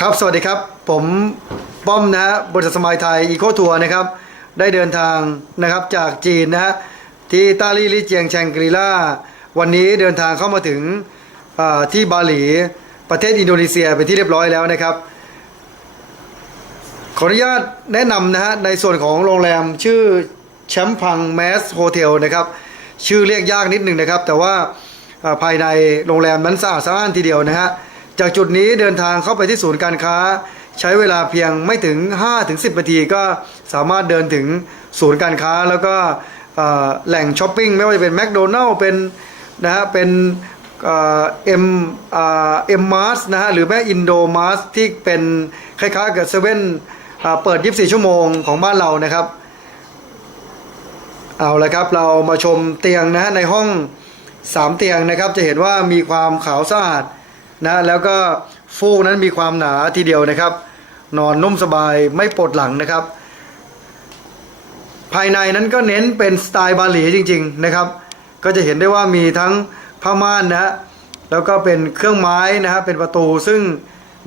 ครับ สวัสดีครับ ผมป้อมนะฮะบริษัทสมายไทยอีโคทัวร์นะครับ ได้เดินทางนะครับจากจีนนะฮะที่ตาลีลี่เจียงแชงกรีล่า วันนี้เดินทางเข้ามาถึงที่บาหลีประเทศอินโดนีเซียเป็นที่เรียบร้อยแล้วนะครับ ขออนุญาตแนะนำนะฮะในส่วนของโรงแรมชื่อแชมพังแมสโฮเทลนะครับ ชื่อเรียกยากนิดหนึ่งนะครับ แต่ว่าภายในโรงแรมนั้นสะอาดสะอ้านทีเดียวนะฮะ จากจุดนี้เดินทางเข้าไปที่ศูนย์การค้า ใช้เวลาเพียงไม่ถึง 5-10นาทีก็สามารถเดินถึงศูนย์การค้าแล้วก็แหล่งช้อปปิ้งไม่ว่าจะเป็นแมคโดนัลล์เป็นนะฮะเป็นเอ็มเอ็มมาร์สนะฮะหรือแม่อินโดมาร์สที่เป็นคล้ายๆกับเซเว่นเปิด 24 ชั่วโมงของบ้านเรานะครับ เอาละครับเรามาชมเตียงนะฮะในห้อง 3 เตียงนะครับจะเห็นว่ามีความขาวสะอาด นะแล้วก็ฟูกนั้นมีความหนาทีเดียวนะครับ นอนนุ่มสบายไม่ปวดหลังนะครับ ภายในนั้นก็เน้นเป็นสไตล์บาหลีจริง ๆนะครับ ก็จะเห็นได้ว่ามีทั้งผ้าม่านนะฮะแล้วก็เป็นเครื่องไม้นะฮะเป็นประตูซึ่ง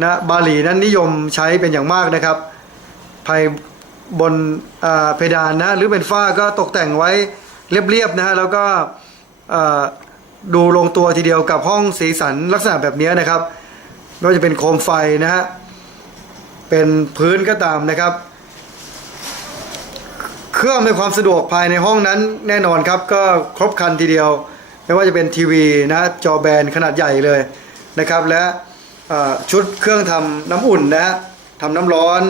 นะบาหลีนั้นนิยมใช้เป็นอย่างมากนะครับ ภายบนอ่าเพดานนะหรือเป็นฝ้าก็ตกแต่งไว้เรียบๆนะฮะแล้วก็อ่า ดูลงตัวทีเดียวกับห้องสีสันลักษณะแบบนี้นะครับไม่ว่าจะเป็นโคมไฟนะฮะเป็นพื้นก็ตามนะครับ เครื่องในความสะดวกภายในห้องนั้นแน่นอนครับก็ครบครันทีเดียว ไม่ว่าจะเป็นทีวีนะจอแบนขนาดใหญ่เลยนะครับ และชุดเครื่องทำน้ำอุ่นนะฮะทำน้ำร้อน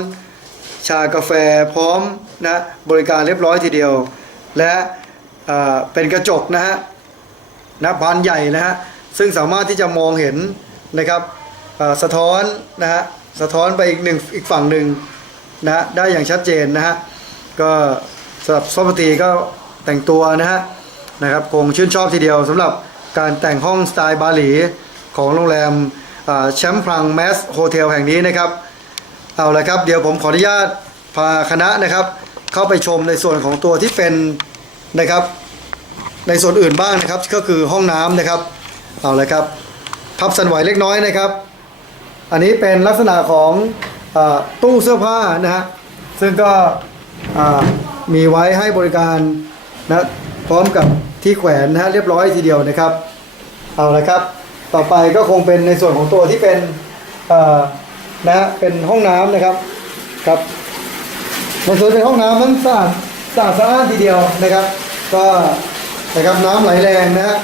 ชากาแฟพร้อมนะบริการเรียบร้อยทีเดียว และเป็นกระจกนะฮะ นะบานใหญ่นะฮะซึ่งสามารถที่จะมองเห็นนะครับสะท้อนนะฮะสะท้อนไปอีกหนึ่งอีกฝั่งหนึ่งนะฮะได้อย่างชัดเจนนะฮะก็สำหรับซอฟตีก็แต่งตัวนะฮะนะครับคงชื่นชอบทีเดียวสำหรับการแต่งห้องสไตล์บาหลีของโรงแรมแชมป์พลังแมสโฮเทลแห่งนี้นะครับเอาละครับเดี๋ยวผมขออนุญาตพาคณะนะครับ เข้าไปชมในส่วนของตัวที่เป็นนะครับ ในส่วนอื่นบ้างนะครับก็คือห้องน้ำนะครับเอาละครับพับสันไหวเล็กน้อยนะครับ อันนี้เป็นลักษณะของอตู้เสื้อผ้านะฮะซึ่งก็มีไว้ให้บริการนะพร้อมกับที่แขวนนะฮะเรียบร้อยทีเดียวนะครับเอาละครับ ต่อไปก็คงเป็นในส่วนของตัวที่เป็นนะฮะเป็นห้องน้ำนะครับครับในส่วนเป็นห้องน้ำนั้นสะอาดสะอาดสะอานทีเดียวนะครับ ก็ นะครับน้ำไหลแรงนะ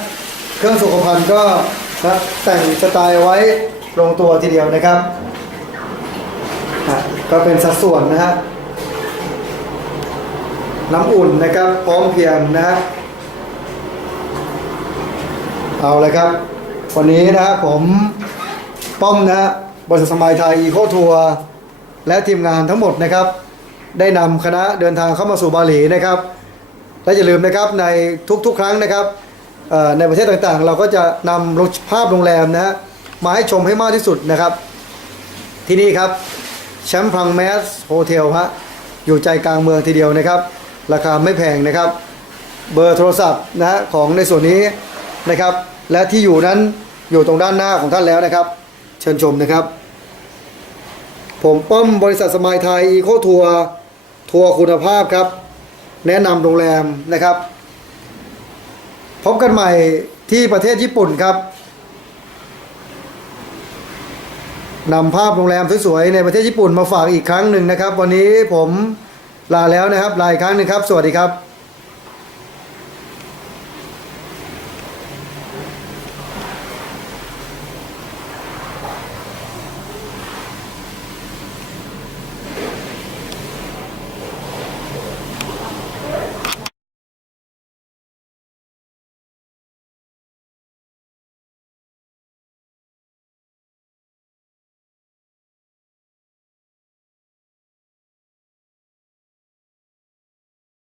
เครื่องสุขภัณฑ์ก็นะแต่งสไตล์ไว้ลงตัวทีเดียวนะครับอะก็เป็นสัดส่วนนะฮะน้ำอุ่นนะครับพร้อมเพียงนะฮะเอาเลยครับ วันนี้นะฮะผมป้อมนะฮะบริษัทสมัยไทยอีโคทัวร์และทีมงานทั้งหมดนะครับ ได้นำคณะเดินทางเข้ามาสู่บาหลีนะครับ และอย่าลืมนะครับในทุกๆ ครั้งนะครับในประเทศต่างๆ เราก็จะนำภาพโรงแรมนะฮะมาให้ชมให้มากที่สุดนะครับ ที่นี่ครับแชมพังแมสโฮเทลฮะอยู่ใจกลางเมืองทีเดียวนะครับ ราคาไม่แพงนะครับ เบอร์โทรศัพท์นะฮะของในส่วนนี้นะครับ และที่อยู่นั้นอยู่ตรงด้านหน้าของท่านแล้วนะครับ เชิญชมนะครับ ผมป้อมบริษัทสมายไทยอีโคทัวร์ทัวร์คุณภาพครับ แนะนำโรงแรมนะครับ พบกันใหม่ที่ประเทศญี่ปุ่นครับนำภาพโรงแรมสวยๆในประเทศญี่ปุ่นมาฝากอีกครั้งหนึ่งนะครับ วันนี้ผมลาแล้วนะครับลาอีกครั้งหนึ่งครับ สวัสดีครับ